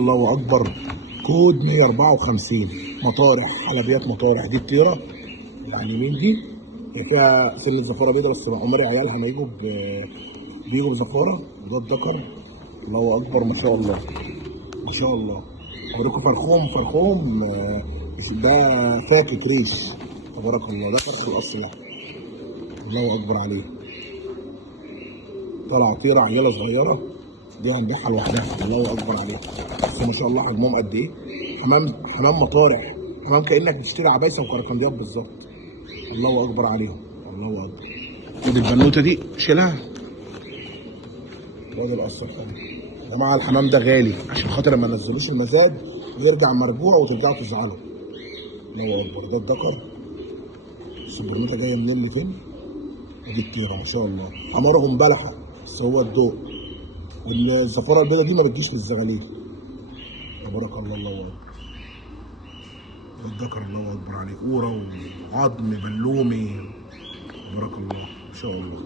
الله اكبر. كود 154 مطارح، حلبيات مطارح. دي الطيره اللي على اليمين دي هي فيها سنه زفاره بيضاء، بس عمر عيالها ما يجوا بيجوا بزفاره. ده الذكر. الله اكبر ما شاء الله ما شاء الله. اوريكم فرخوم ده فاكك ريش. تبارك الله. ده فرخ الاصل ده. الله اكبر عليه. طلع طيره عياله صغيره دي هنبيعها لوحدها. الله اكبر عليه. بس ما شاء الله حجمهم قد ايه. حمام مطارح. حمام كانك بتشتري عبايسه وكركنديات بالظبط. الله اكبر عليهم. الله اكبر. خد البنوته دي شيلها. راجل قصر خالص. يا جماعه الحمام ده غالي عشان خاطر ما نزلوش المزاد ويرجع مرجوع وترجعوا تزعلوا. الله اكبر. ده الذكر. السبرميته جايه منين اللي فين؟ ودي الطيره ما شاء الله. حمارهم بلحه بس هو الضوء. والزفاره البيضاء دي ما بتجيش للزغاليل. تبارك الله. الله اكبر. والذكر الله اكبر عليه. قوره وعظم بلومي. تبارك الله ما شاء الله.